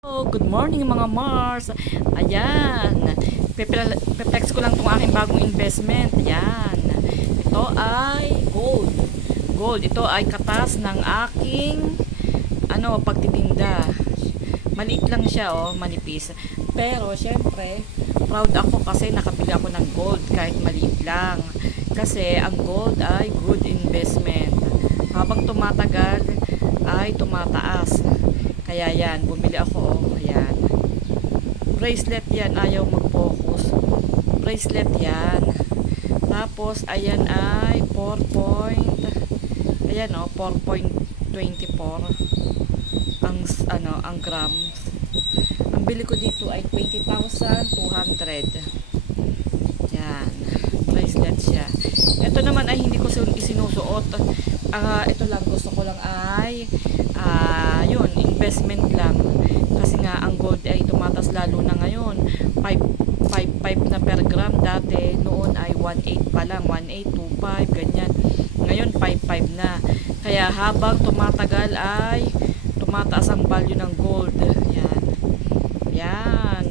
Oh, good morning mga Mars. Ayan. Peplex ko lang itong aking bagong investment. Ayan. Ito ay gold. Gold. Ito ay katas ng aking pagtitinda. Maliit lang siya, manipis. Pero syempre, proud ako kasi nakabili ako ng gold kahit maliit lang. Kasi ang gold ay good investment. Habang tumatagal ay tumataas. Kaya yan, bumili ako, ayan. Bracelet yan, ayaw mag-focus. Bracelet yan. Tapos, ayan ay 4.24 ang grams. Ang bili ko dito ay 20,200. Yan, bracelet siya. Ito naman ay hindi ko isinusuot. Ito lang, gusto ko lang ay yun, investment lang. Kasi nga, ang gold ay tumatas lalo na ngayon. 5 na per gram. Dati, noon ay 1.8 pa lang. 1.8, 2.5, ganyan. Ngayon, 5.5 na. Kaya habang tumatagal ay tumataas ang value ng gold. Yan. Yan.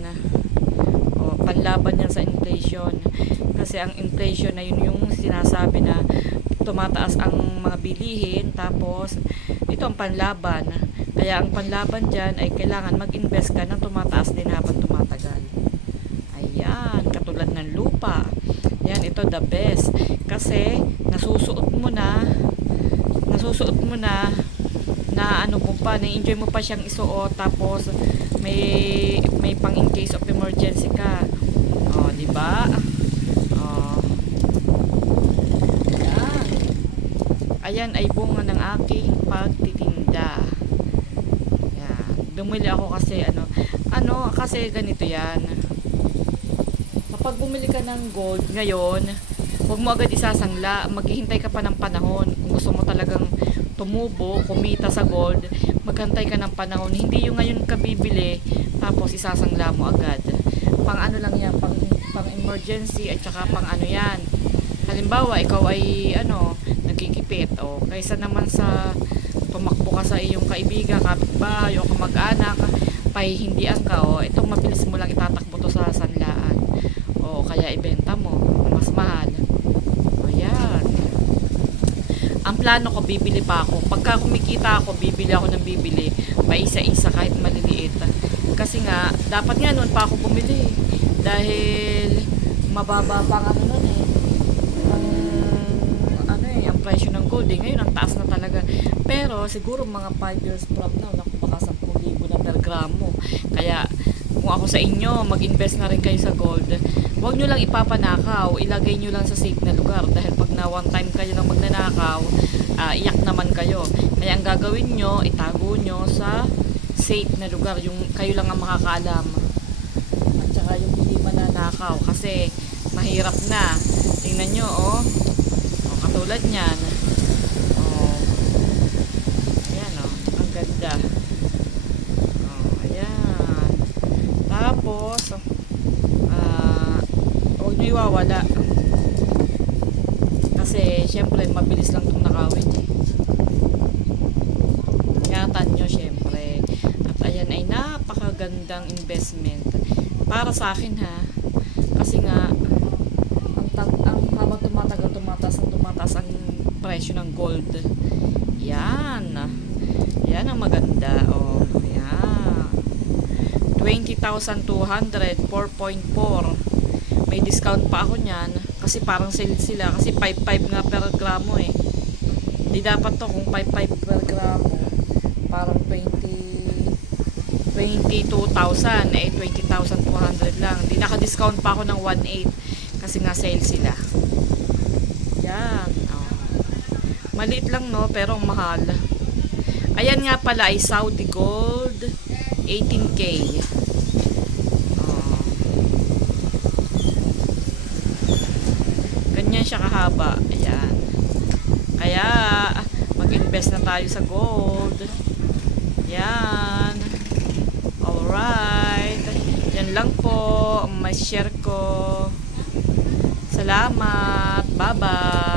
Panlaban yan sa inflation. Kasi ang inflation na yun yung sinasabi na tumataas ang mga bilihin, tapos ito ang panlaban. Kaya ang panlaban dyan ay kailangan mag-invest ka ng tumataas din habang tumatagal. Ayan, katulad ng lupa. Yan, ito the best. Kasi nasusuot mo na na-enjoy mo pa siyang isuot, tapos may pang in case of emergency ka. Di ba? Ayan ay bunga ng aking pagtitinda. Yan. Bumili ako kasi kasi ganito yan. Kapag bumili ka ng gold ngayon, huwag mo agad isasangla. Maghihintay ka pa ng panahon. Kung gusto mo talagang tumubo, kumita sa gold, maghantay ka ng panahon. Hindi yung ngayon ka bibili, tapos isasangla mo agad. Pang lang yan, pang emergency, at saka pang yan. Halimbawa, ikaw ay nagkikipit, kaysa naman sa tumakbo ka sa iyong kaibigan, kapitbahay o kamag-anak, pahihindian ka, ito mabilis mo lang itatakbo to sa sanlaan, kaya ibenta mo mas mahal. Ayan, ang plano ko, bibili pa ako. Pagka kumikita ako, bibili ako ng bibili, pa isa-isa kahit maliliit. Kasi nga, dapat nga noon pa ako bumili dahil mababa pa nga noon ang presyo ng gold. Ngayon ang taas na talaga. Pero siguro mga 5 years from now, baka 10,000 na per gramo. Kaya kung ako sa inyo, mag-invest na rin kayo sa gold. Huwag nyo lang ipapanakaw, ilagay nyo lang sa safe na lugar, dahil pag na one time kayo lang magnanakaw, iyak naman kayo. Kaya ang gagawin nyo, itago nyo sa safe na lugar, yung kayo lang ang makakaalam. At saka yung hindi mananakaw, kasi mahirap na. Tingnan nyo, katulad nyan. Ayan, ang ganda. Ayan. Tapos, huwag nyo iwawala. Kasi, syempre, mabilis lang itong nakawin. Ingatan nyo, syempre. At ayan ay napakagandang investment. Para sa akin, ha. Kasi nga, habang tumataas ang presyo ng gold. Yan. Yan ang maganda. Yan. 20,200, 4.4. May discount pa ako niyan. Kasi parang sale sila. Kasi 5.5 nga per gramo eh. Hindi dapat to kung 5.5 per gramo. Parang 22,000. 20,200 lang. Hindi naka-discount pa ako ng 1.8. Kasi nga sale sila. Yan. Maliit lang pero ang mahal. Ayan nga pala ay Saudi Gold 18K. Ganyan siya kahaba. Ayan. Kaya mag-invest na tayo sa gold. Yan. Alright. Yan lang po. May share ko. Salamat. Bye-bye.